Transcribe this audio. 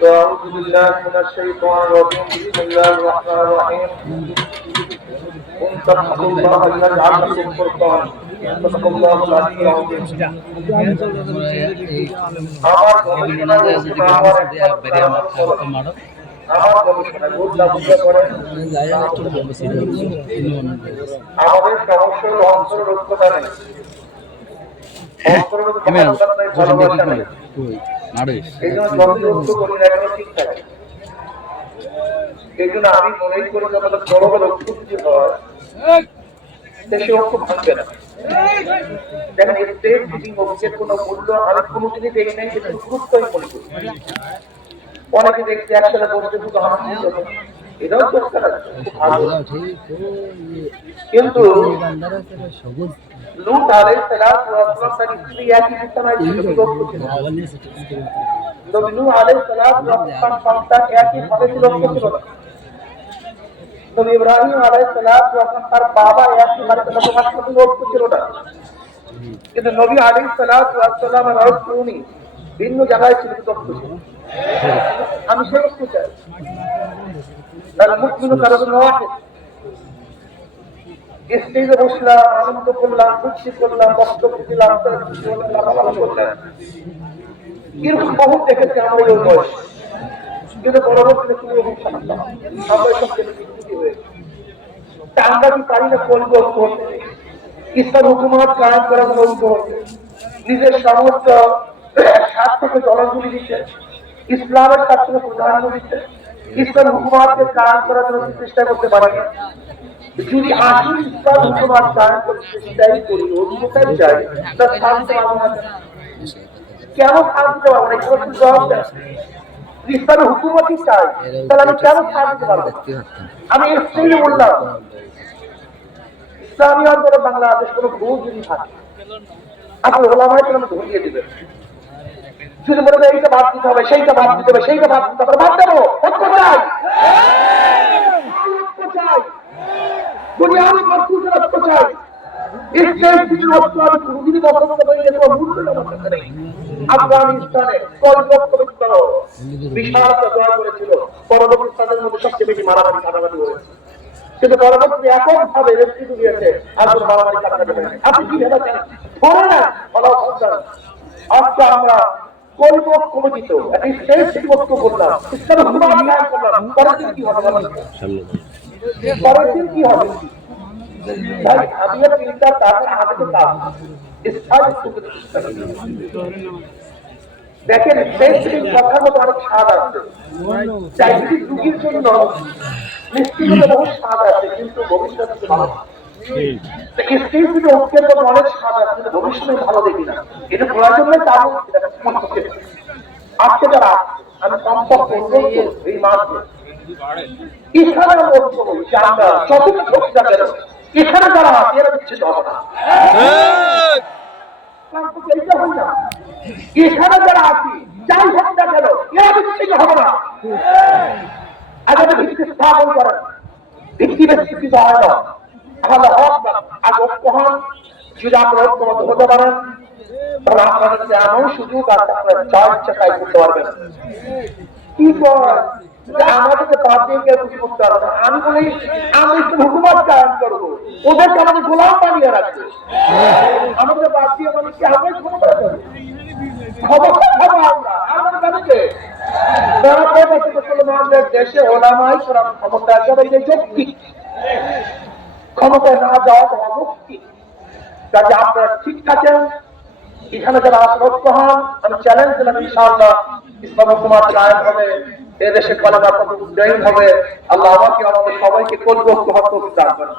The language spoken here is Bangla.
أعوذ بالله من الشيطان الرجيم بسم الله الرحمن الرحيم إن تتقوا الله يجعل لكم فرقانا صدق الله العلي العظيم আমার গবেষণা আমাদের সমস্যার অন্তর রক্ষতা নেই এই জন্য করি না ঠিক থাকে এই জন্য আমি মনেই করি আমাদের বড় বড় লক্ষ্য যদি হয় সে অর্থ ভাঙবে না দেখেন স্টেজ মিটিং অফিসের কোনো মূল্য আমি কোনোদিনই দেখি নাই সেটা গুরুত্বই মনে করি অনেকে দেখছি একসাথে বসতে দুটো আমার এটাও দরকার আছে কিন্তু লূত আলাইহিস সালাম তার স্ত্রী একই বিছানায় ছিল বিভক্ত ছিল নবী নূহ আলাইহিস সালাম তার সন্তান একই ঘরে ছিল বিভক্ত ছিল নবী ইব্রাহিম আলাইহিস সালাম তার বাবা একই ঘরে বিভক্ত ছিল না কিন্তু নবী আলাইহিস সালামের রাসূলুনি ভিন্ন জায়গায় ছিল বিভক্ত ছিল আমি সেটা চাই তার মুসলিম কারণ নয় স্টেজে বসলাম আনন্দ করলাম খুশি করলাম বক্তব্য দিলাম এরকম বহু দেখেছি আমরা এই বয়স কিন্তু পরবর্তীতে শুরু আমরা সব বিচ্যুতি হয়েছে আমরা কি পারি না কলব করতে ইসলাম হুকুমত কায়েম করার কলব নিজের সামর্থ্য স্বার্থকে জলাঞ্জলি দিচ্ছে ইসলামের স্বার্থকে প্রাধান্য দিচ্ছে ইসলাম হুকুমতকে কায়েম করার জন্য চেষ্টা করতে পারে না যদি আসল ইসলাম হুকুমত কায়েম করতে চেষ্টাই করি অধিকার চাই তার শান্তি পাবো না কেন শান্তি পাবো না একটু জবাব দেন ইসলামের হুকুমতই চাই তাহলে আমি কেন শান্তি পাবো আমি স্ত্রী বললাম ইসলামী আন্দোলন বাংলাদেশ কোনো ভুল যদি থাকে আপনি ওলামায় তো আমি ধরিয়ে দিবেন যদি বলে এইটা বাদ দিতে হবে সেইটা বাদ দিতে হবে সেইটা বাদ দিতে হবে বাদ দেবো চাই চাই বুনিয়াদি মজবুত রক্ত চাই আফগানিস্তানে বিশাল দোয়া করেছিল পরবর্তী স্থানের মধ্যে সবচেয়ে বেশি মারামারি কাটাকাটি হয়েছে কিন্তু পরবর্তী একক ভাবে নেতৃত্ব দিয়েছে আসলে মারামারি কাটাকাটি আপনি কি ভেবেছেন ধরে না আজকে আমরা কলবক কমিটিত একটি শেষ সিদ্ধান্ত করলাম ইসলামের হুকুম কায়েম করলাম পরের দিন কি হবে পরের দিন কি হবে ভাই আমি আর চিন্তা তার আগে কাজ দেখেন সেই কথার মতো অনেক স্বাদ আছে ডায়াবেটিস রোগীর জন্য নিশ্চিত বহু স্বাদ আছে কিন্তু ভবিষ্যতে ভালো অনেক স্বাদ আছে কিন্তু ভবিষ্যতে ভালো দেখি না এটা প্রয়োজন নেই তা আজকে যারা আমি সম্পর্ক করবো এই মাসে এখানে আমরা চতুর্থ এখানে যারা আছে এরা বিচ্ছিন্ন হবে না এখানে যারা আছি যাই হোক না কেন এরা বিচ্ছিন্ন হবে না আগে ভিত্তি স্থাপন করেন ভিত্তি বিস্তৃত হয় না আমাদের হক আগে ঐক্য হন যদি আপনারা ঐক্যবদ্ধ হতে পারেন তাহলে আপনার কাছে এমন সুযোগ আছে আপনারা যা ইচ্ছা তাই করতে পারবেন কি আমাদেরকে বাদ দিয়ে কেউ কিছু করতে পারবে না আমি বলি আমি হুকুমত কায়েম করবো ওদেরকে আমাদের গোলাম বানিয়ে রাখবে আমাদের বাদ দিয়ে মানে কি আমরা ক্ষমতা আমাদের দেশে ওলামাই ক্ষমতা যৌক্তিক ক্ষমতায় না যাওয়া অযৌক্তিক কাজে আপনারা ঠিক থাকেন এখানে যারা আত্মহত্য হন, আমি চ্যালেঞ্জ দিলাম ইনশাআল্লাহ ইসলাম হুকুমাত কায়েম হবে, এদেশে কলেমা উন্নয়ন হবে। আল্লাহ আমাকে আমাদের সবাইকে কলবক্ত হত্যা দান করেন।